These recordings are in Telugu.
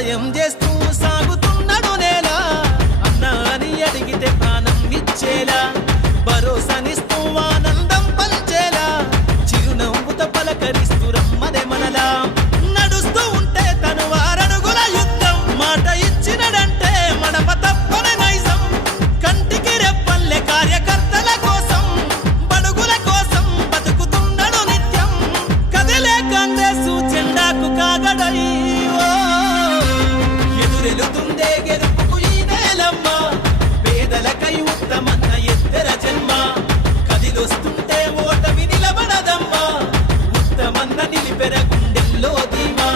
సాయం చేస్తూ సాగుతున్నాడు నేలా, అన్నా అని అడిగితే ప్రాణం ఇచ్చేలా, భరోసానిస్తూ ఆనందం పంచేలా, చిరునవ్వుతో పలకరిస్తూ రమ్మదే మనలా. నడుస్తూ ఉంటే తను వారడుగుల యుద్ధం, మాట ఇచ్చినడంటే మడమ తప్పని నైజం. కంటికి రెప్పల్లే కార్యకర్తల కోసం, బడుగుల కోసం బతుకుతున్నాడు నిత్యం. కదిలే కాంగ్రెసు జెండాకు కాగడై ఎదురెలుతుందే గెలుపుకు ఈ నేలమ్మ, పేదలకై ఉత్తమన్న ఎద్దర జన్మ. కదిలొస్తుంటే ఓటమి నిలబడదమ్మా, ఉత్తమన్న నిలిపెర గుండెల్లో ధీమా.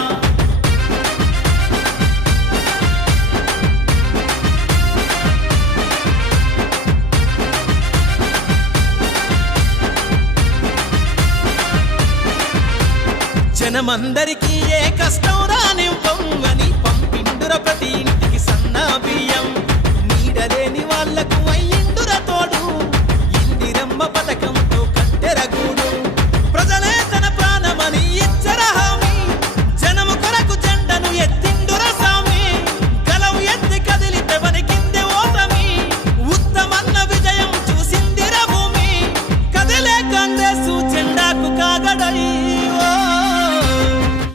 జనమందరికీ ఏ కష్టం రానివ్వం అని పంపిండుర ప్రతి ఇంటికి సన్నా బియ్యం.